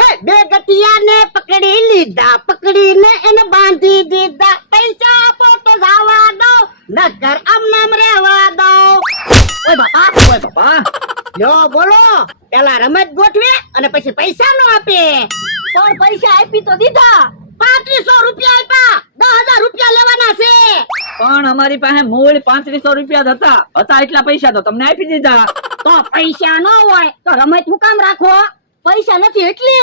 એ બે ગટિયાને પકડી લીધા, પકડીને એને બાંધી દીધા. પૈસા આપો તો જવા દો, નકર આમ રહેવા દો. ઓય બાપા, યો બોલો, પેલા રમત ગોઠવે અને પછી પૈસા નો આપે. પણ પૈસા આપી તો દીધા. 3500 રૂપિયા આપ્યા, 10,000 રૂપિયા લેવાના છે. પણ અમારી પાસે મૂળ 3500 રૂપિયા જ હતા એટલા પૈસા તો તમને આપી દીધા. તો પૈસા ન હોય તો રમત હું કામ રાખો? પૈસા નથી એટલે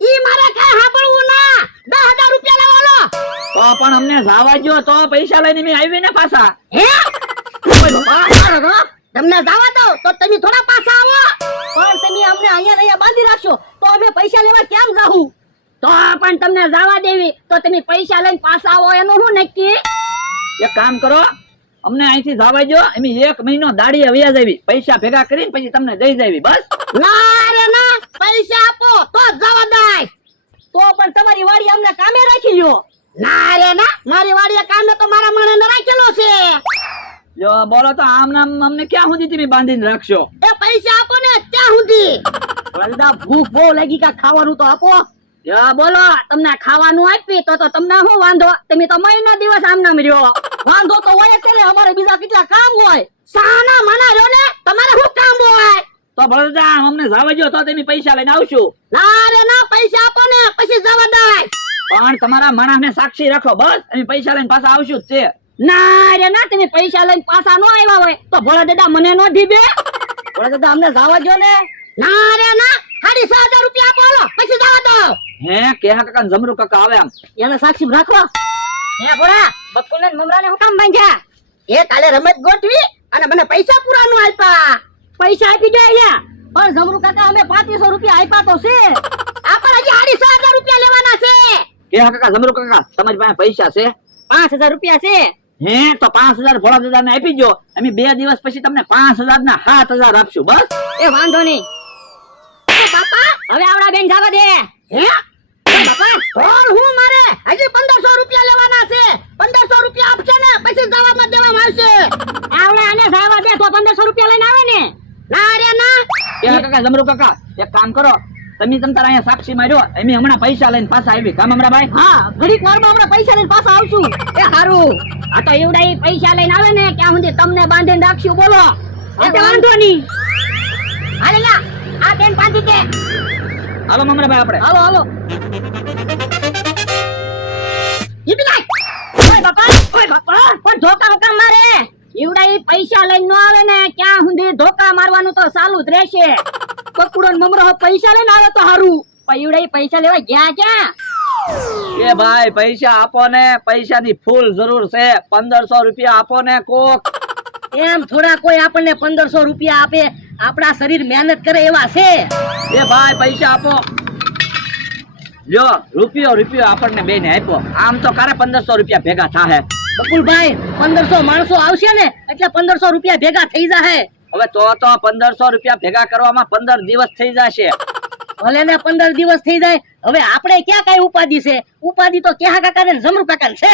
ઈ મારે કઈ સાંભળવું ના. 10,000 રૂપિયા લેવાનો. તો પણ અમને જાવા દ્યો તો પૈસા લઈને મેં આવી ને પાછા. હે ઓય બાપા, તમને જવા દો તો તમે થોડા પાછા આવો. પણ તમે અમને અહીંયા ને અહીંયા બાંધી રાખશો તો અમે પૈસા લેવા કેમ જાહું? તો પણ તમને જવા દેવી તો તમે પૈસા લઈને પાછા આવો એનું શું નક્કી? એક કામ કરો, અમને અહીંથી જાવા દ્યો, અમે 1 મહિનો દાડીએ વ્યાજ આવી પૈસા ભેગા કરીને પછી તમને દઈ જાવી. બસ ના રે ના, પૈસા આપો તો જ જવા દાય. તો પણ તમારી વાડી અમને કામે રાખી લ્યો. ના રે ના, મારી વાડીએ કામે તો મારા માણસને રાખેલો છે. જો બોલો તો આમ નામ અમને ક્યાં સુધી તમે બાંધીને રાખશો? એ પૈસા આપો ને ત્યાં સુધી. દાદા ભૂખ બહુ લાગી, કા ખાવાનું તો આપો. જો બોલો, તમને ખાવાનું આપી તો તમને શું વાંધો? તમે તો મહિનો દિવસ આમ નામ રહ્યો. વાંધો તો હોય જ ને, અમારે બીજા કેટલા કામ હોય. સાના મના રહ્યો ને, તમારે શું કામ હોય? તો બળદા અમને જાવા દ્યો તો તમે પૈસા લઈને આવશું. ના રે ના, પૈસા આપો ને પછી જવા દાય. પણ તમારા માણસને સાક્ષી રાખો. બસ અમે પૈસા લઈને પાછા આવશું જ છે. ના રે ના, તમે પૈસા લઈને પાછા નો આવ્યા હોય તો ભોળા દાદા મને નો દીબે. ભોળા દાદા અમને જવા દ્યો ને. ના રે ના, 6,500 રૂપિયા આપો લો પછી જવા દો. હે કેહા કાકા ને જમરૂ કાકા આવે આમ. એને સાક્ષી રાખો. હે ભોળા, બકુલ ને મમરાને હું કામ બાંધ્યા? એ કાલે રમત ગોઠવી અને મને પૈસા પૂરા નો આપ્યા. પૈસા આપી દે અહીંયા. પણ જમરૂ કાકા અમે 3500 રૂપિયા આપ્યા તો છે. આપણે હજી 6,500 રૂપિયા લેવાના છે. કેહા કાકા જમરૂ કાકા તમારી પાસે પૈસા છે? 5000 રૂપિયા છે. હે તો 5000 ભોળા દાદા ને આપી દો. અમે 2 દિવસ પછી તમને 5000 ના 7000 આપશું. બસ એ વાંધો નહીં. બાપા હવે આવડા બેન જવા દે. હે બાપા, કોણ હું મારે હજી 1500 રૂપિયા લેવાના છે. 1500 રૂપિયા આપશે ને પછી જવામાં દેવામાં આવશે. આવડા આને જવા દે તો 1500 રૂપિયા લઈને આવે ને. ના રે ના, કેહા કાકા જમરૂ કાકા એક કામ કરો, તમે તમતાર અહીંયા સાક્ષી માર્યો, અમે હમણાં પૈસા લઈને પાછા આવી. કામ અમરાભાઈ? હા, ઘડીક વારમાં હમણાં પૈસા લઈને પાછા આવશું. એ હારું. આ તો એવડા ઈ પૈસા લઈને આવે ને ત્યાં સુધી તમને બાંધીને રાખશું. બોલો વાંધો નહીં. હાલે યા, આ બેન બાંધી દે. હાલો અમરાભાઈ આપણે. હાલો હાલો. ઈ બિલાઈ. ઓય બાપા, પણ ધોકા હુકામ મારે? એવડા ઈ પૈસા લઈને નો આવે ને ત્યાં સુધી ધોકા મારવાનું તો ચાલુ જ રહેશે. પકડો ને મમરો પૈસા લઈને આવે તો હારું. પૈવડા ઈ પૈસા લેવા ગયા ક્યાં? કે ભાઈ પૈસા આપો ને, પૈસાની ફૂલ જરૂર છે. 1500 રૂપિયા આપો ને કોક. એમ થોડા કોઈ આપણને 1500 રૂપિયા આપે? આપણા શરીર મહેનત કરે એવા છે. એ ભાઈ પૈસા આપો. લ્યો રૂપિયો આપણને બેને આપ્યો. આમ તો કારે 1500 રૂપિયા ભેગા થાહે. બકુલભાઈ 1500 માણસો આવશે ને એટલે 1500 રૂપિયા ભેગા થઈ જાહે. હવે તો 1500 રૂપિયા ભેગા કરવામાં 15 દિવસ થઈ જશે. ભલે ને 15 દિવસ થઈ જાય. હવે આપણે ક્યાં કઈ ઉપાધિ છે? ઉપાધિ તો કેહા કાકા ને જમરૂ કાકા છે.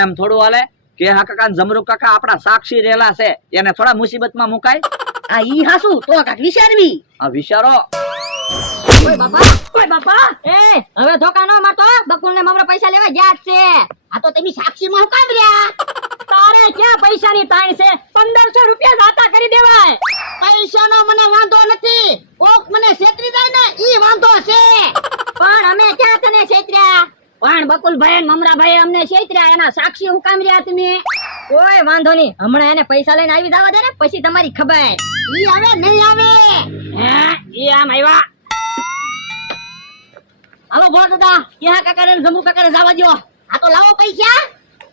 એમ થોડું હાલે? કેહા કાકા ને જમરૂ કાકા આપણા સાક્ષી રહેલા છે, એને થોડા મુસીબતમાં મુકાય? આ ઈ હાસુ તો કાક વિચારવી. આ વિચારો. ઓય બાપા, એ હવે ધોકા નો મારતો. બકુલ ને મમરા પૈસા લેવા ગયા જ છે. આ તો તમે સાક્ષીમાં હું કામ રહ્યા? તારે ક્યાં પૈસાની તાણ છે? 1500 રૂપિયા જાતા કરી દેવાય. પૈસાનો મને વાંધો નથી, કોક મને છેતરી જાય ને ઈ વાંધો છે. પણ અમે ક્યાં તને છેતર્યા? પણ બકુલભાઈ ને મમરાભાઈ અમને છેતર્યા, એના સાક્ષી હું કામ રહ્યા તમે? કોઈ વાંધો નહીં, હમણાં એને પૈસા લઈને આવી જવા દે ને પછી તમારી ખબર. ઈ હવે નહીં આવે. હે ઈ આમ આવ્યા. હાલો બોલ દાદા, કેહા કાકા ને જમરૂ કાકા ને જવા દો. આ તો લાવો પૈસા.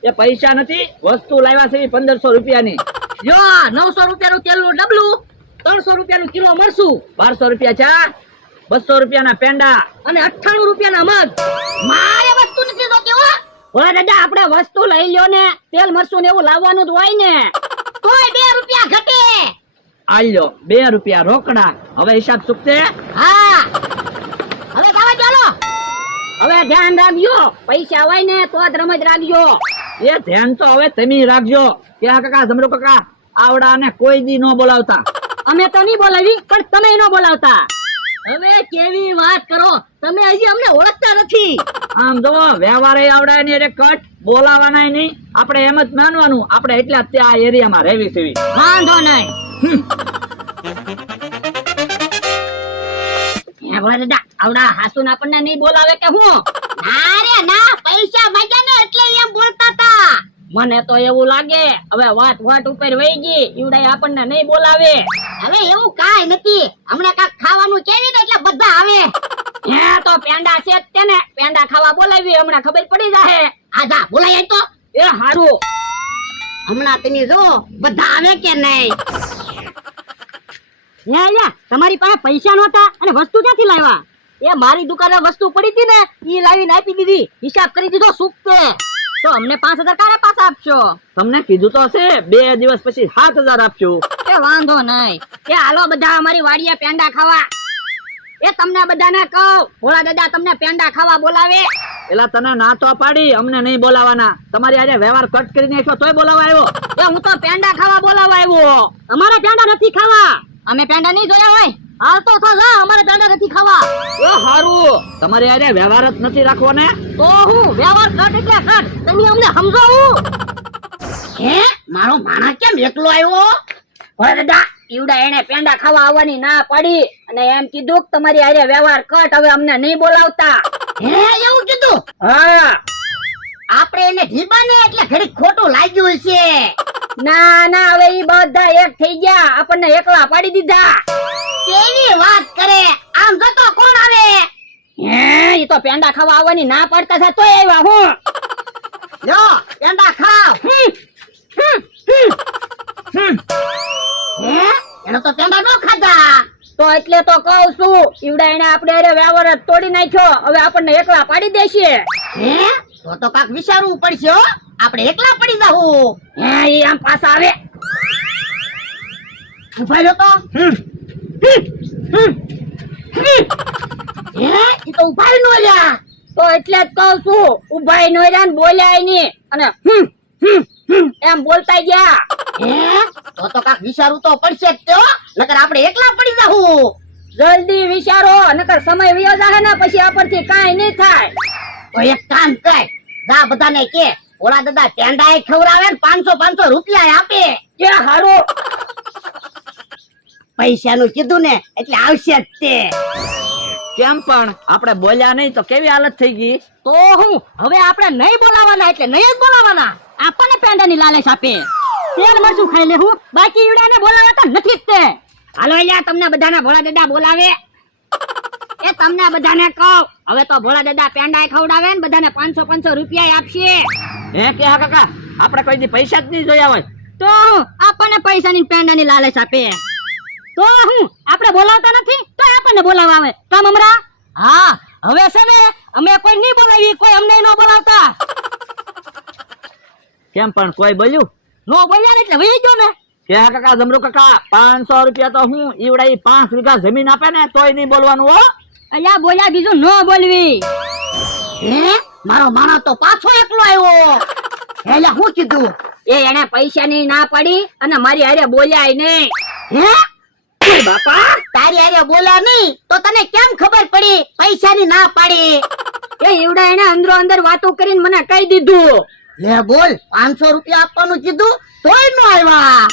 એ પૈસા નથી, વસ્તુ લાવ્યા છે 1500 રૂપિયાની. જો 900 રૂપિયાનું તેલનું ડબલું, 300 રૂપિયાનું કિલો મરસું, 1200 રૂપિયા ચા, 200 રૂપિયાના પેંડા અને 98 રૂપિયાના મગ. મારે વસ્તુ નથી જોતી હો. ઓલા દાદા આપણે વસ્તુ લઈ લ્યો ને, તેલ મરસું ને એવું લાવવાનું જ હોય ને. તોય 2 રૂપિયા ઘટે. આલ્યો 2 રૂપિયા રોકડા. હવે હિસાબ ચૂકતે? હા, હવે જવા ચાલો. હવે ધ્યાન રાખજો, પૈસા હોય ને તો જ રમત રાખજો. એ ધ્યાન તો હવે તમે રાખજો. કેહા કાકા જમરૂ કાકા આવડા ને કોઈ દી નો બોલાવતા. અમે તો નહીં બોલાવી, પણ તમે ન બોલાવતા. હવે કેવી વાત કરો, તમે હજી અમને ઓળખતા નથી. આમ જો વ્યવહારે આવડે ને એટલે કટ બોલાવાના નહીં. આપણે એમ જ માનવાનું આપણે એટલે જ ત્યાં આ એરિયામાં રહેવી છે. વાંધો નહીં. હે ભોળા દાદા, આવડા હાસુન આપણને નહીં બોલાવે કે હું? ના રે ના, પૈસા માંગ્યા ને એટલે એમ બોલતા તા. મને તો એવું લાગે હવે વાત ઉપર વહી ગઈ, ઈવડાય આપણને નહીં બોલાવે. હવે એવું કાંઈ નથી, હમણાં કાંઈક ખાવાનું કેવી ને એટલે બધા આવે. હે તો પેંડા છે જ તેને, પેંડા ખાવા બોલાવી, હમણાં ખબર પડી જાહે. આજા બોલાય તો એ હારું. હમણાં તમે જો બધા આવે કે નહીં. યા તમારી પાસે પૈસા નહોતા અને વસ્તુ ક્યાંથી લાવ્યા? એ મારી દુકાને વસ્તુ પડી હતી ને, ઈ લાવીને આપી દીધી, હિસાબ કરી દીધો સૂકતે. તો અમને 5000 કારે પાછા આપશો? તમને કીધું તો હશે 2 દિવસ પછી 7000 આપશું. એ વાંધો નહીં. એ હાલો બધા અમારી વાડીએ પેંડા ખાવા. એ તમને બધાને કહું, ભોળા દાદા તમને પેંડા ખાવા બોલાવે. એલા તને ના તો પાડી, અમને નહીં બોલાવાના. તમારી આજે વ્યવહાર કટ કરી નાખ્યો તોય બોલાવા આવ્યો. એ હું તો પેંડા ખાવા બોલાવા આવ્યો. અમારે પેંડા નથી ખાવા. અમે પેંડા નહીં જોયા હોય. હાલ તો જા, અમારે પેંડા નથી ખાવા. એ હારું, તમારી આજે વ્યવહાર જ નથી રાખવો ને. તો હું વ્યવહાર કટ એટલે કટ, તમે અમને સમજાવું. હે મારો માણા કેમ એકલો આવ્યો? ભોળા દાદા, ઈવડા એને પેંડા ખાવા આવવાની ના પડી અને એમ કીધું કે તમારી હારે વ્યવહાર કટ, હવે અમને નહીં બોલાવતા. હે એવું કીધું? હા. આપણે એને ઢીબાને એટલે ઘડીક ખોટું લાગ્યું છે. ના હવે ઈ બધા એક થઈ ગયા, આપણને એકલા પાડી દીધા. કેવી વાત કરે, આમ જતો કોણ આવે? હે ઈ તો પેંડા ખાવા આવવાની ના પાડતા હતા તોય આવ્યા. હું લો પેંડા ખાવ. હે એનો તો પેંડા નો ખાધા. તો એટલે તો કહું છું, ઈવડા એને આપણે હારે વ્યવહાર જ તોડી નાખ્યો, હવે આપણને એકલા પાડી દેશે. હે તો કાક વિચારવું પડશે હો, આપણે એકલા પડી જાવું. હે ઈ આમ પાછા આવે. ઉભા રહ્યો તો. હે ઈ તો ઉભા નો રહ્યા. તો એટલે જ કહું છું, ઉભાઈ નો રહ્યા ને બોલ્યા નહીં અને એમ બોલતા ગયા. હે તો કાક વિચારવું તો પડશે જ તો, નકર આપણે એકલા પડી જાવું. જલ્દી વિચારો, નકર સમય વયો જાહે ને પછી આપણથી કાંઈ નહીં થાય. તો એક કામ કર, જા બધાને કે ભોળા દાદા પેંડા ખવડાવે ને 500 રૂપિયા આપે. કે હારું. પૈસાનું કીધું ને એટલે આવશે જ તે. કેમ પણ આપણે બોલ્યા નહીં તો કેવી હાલત થઈ ગઈ. તો હું હવે આપણે નહીં બોલાવાના એટલે નહીં જ બોલાવાના. આપણને પેંડાની લાલચ આપે. તેલ મરચું ખાઈ લેવું, બાકી ઈવડાને બોલાવતા નથી જ તે. હાલો અહીંયા તમને બધાને ભોળા દાદા બોલાવે. એ તમને બધાને કહું, હવે તો ભોળા દાદા પેંડા ખવડાવે ને બધાને 500 રૂપિયા આપશે. હે કે હા કાકા, આપણે કોઈ દી પૈસા જ નહીં જોયા હોય. તો હું આપણને પૈસાની પેંડાની લાલચ આપે. તો હું આપણે બોલાવતા નથી તો આપણને બોલાવવા આવે. કામ અમરા? હા હવે છે ને અમે કોઈ નહીં બોલાવી, કોઈ અમને ન બોલાવતા. કેમ પણ કોઈ બોલ્યું? નો બોલ્યા ને એટલે વહી ગયો ને. કે હા કાકા, જમરૂ કાકા, 500 રૂપિયા તો હું ઈવડા 5 વીઘા જમીન આપે ને તોય નહીં બોલવાનું હો. અલ્યા બોલ્યા બીજું ન બોલવી. હે મારો માણસ તો પાછો એકલો આવ્યો. એટલે હું કીધું? એ એને પૈસાની ના પડી અને મારી હારે બોલ્યા નહીં. હે ઓય બાપા, તારી હારે બોલ્યા નહીં તો તને કેમ ખબર પડી પૈસાની ના પાડી? એ ઈવડા એને અંદરો અંદર વાતો કરીને મને કહી દીધું. લે બોલ, 500 રૂપિયા આપવાનું કીધું તોય નો આવ્યા.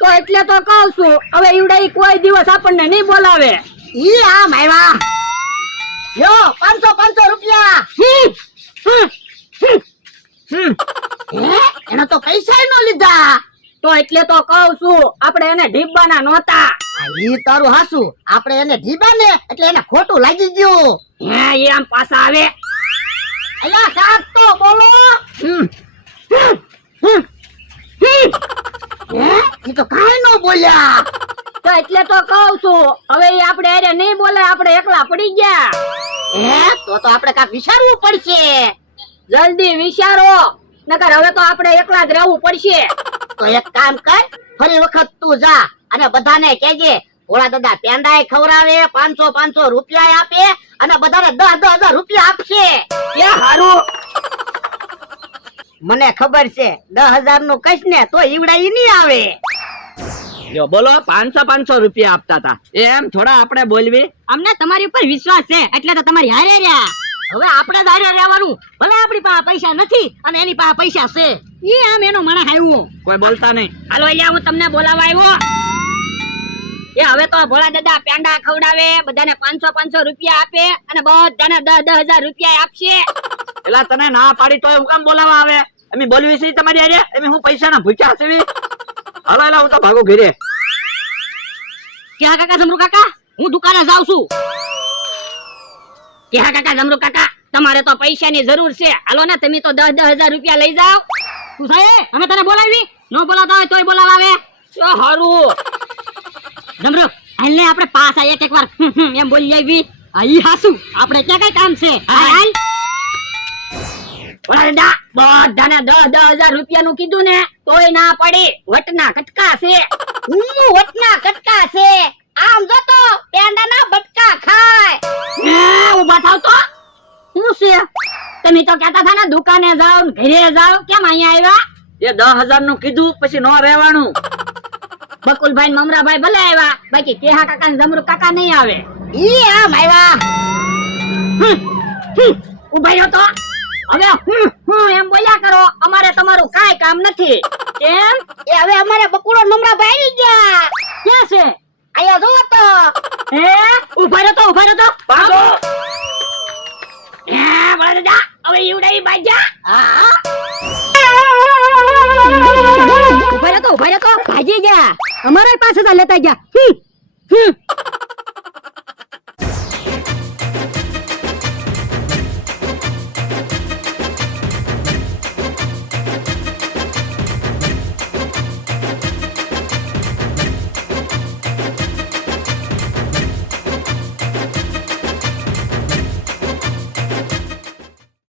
તો એટલે તો કહું છું, હવે ઈવડા ઈ કોઈ દિવસ આપણને નહીં બોલાવે. ઈ આમ આવ્યા. યો 500 રૂપિયા. હે એનો તો પૈસા નો લીધા. તો એટલે તો કહું છું, આપણે એને ઢીબવાના નહોતા. ઈ તારું હાસુ, આપણે એને ઢીબા ને એટલે એને ખોટું લાગી ગયું. હે એ આમ પાછા આવે. એલા કાક તો બોલો. હે ઈ તો કાઈ નો બોલ્યા. તો એટલે તો કહું છું, હવે ઈ આપણે હારે નહીં બોલે, આપણે એકલા પડી ગયા. હે તો આપણે કાક વિચારવું પડશે. જલ્દી વિચારો, નકર હવે તો આપણે એકલા જ રહેવું પડશે. તો એક કામ કર, ફરી વખત તું જા અને બધાને કહેજે ભોળા દાદા પેંડા ખવડાવે, 500 રૂપિયા આપે અને બધાને 10,000 રૂપિયા આપશે. એ હારું. મને ખબર છે 10,000 નું કહીશ ને તો ઈવડા ઈ નહીં આવે. જો બોલો 500 રૂપિયા આપતા હતા એમ થોડા આપણે બોલવી. અમને તમારી ઉપર વિશ્વાસ છે એટલે તો તમારી હારે રહ્યા. હવે આપણે જ હારે રહેવાનું. ભલે આપણી પાસે પૈસા નથી અને એની પાસે પૈસા છે. ઈ આમ એનો માણસ આવ્યો. કોઈ બોલતા નહીં. હાલો એટલે હું તમને બોલાવા આવ્યો. એ હવે તો ભોળા દાદા પેંડા ખવડાવે, બધાને 500 રૂપિયા આપે અને બધાને 10,000 રૂપિયા આપશે. એલા તને ના પાડી તોય હું કામ બોલાવા આવે? અમે બોલવી છે તમારી હારે? અમે હું પૈસાના ભૂખ્યા છે? હાલો એલા હું તો ભાગો ઘરે. ક્યાં કાકા જમરૂ કાકા, હું દુકાને જાઉં છું. ક્યાં કાકા જમરૂ કાકા, તમારે તો પૈસાની જરૂર છે. હાલો ને તમે તો 10,000 રૂપિયા લઈ જાઓ. તું સાહેબ અમે તને બોલાવી, નો બોલાવતા હોય તોય બોલાવા આવે. તો હારું જમરૂ હાલ ને આપણે પાછા એક વાર એમ બોલી આવી. ઈ હાસુ આપણે ક્યાં કઈ કામ છે. હાલ ઓલા દાદા બધાને 10,000 રૂપિયાનું કીધું ને તોય ના પડી. વટના કટકા છે. વટના કટકા છે. આમ જો તો પેંડાના બટકા ખાય. ઉભા થાવ તો. શું છે? તમે તો કહેતા હતા ને દુકાને જાઓ ને ઘરે જાઓ, કેમ અહીંયા આવ્યા? એ 10,000 નું કીધું પછી નો રહેવાનું. બકુલભાઈ ને મમરાભાઈ ભલે આવ્યા, બાકી કેહા કાકા ને જમરૂ કાકા નહીં આવે. ઈ આમ આવ્યા. ઉભા રહ્યો તો. હવે એમ બોલ્યા કરો, અમારે તમારું કાંઈ કામ નથી. કેમ? એ હવે અમારે બકુડો નમરાભાઈ આવી ગયા. ક્યાં છે? આયા જો તો. હે ઉભા રહ્યો તો, ઉભા રહ્યો તો. ભાગો. હે ભલા દાદા હવે ઈવડાઈ બાજા. હા ઉભા રહ્યો તો, ઉભા રહ્યો તો. ભાજી ગયા અમારા પાસે લેતા ગયા.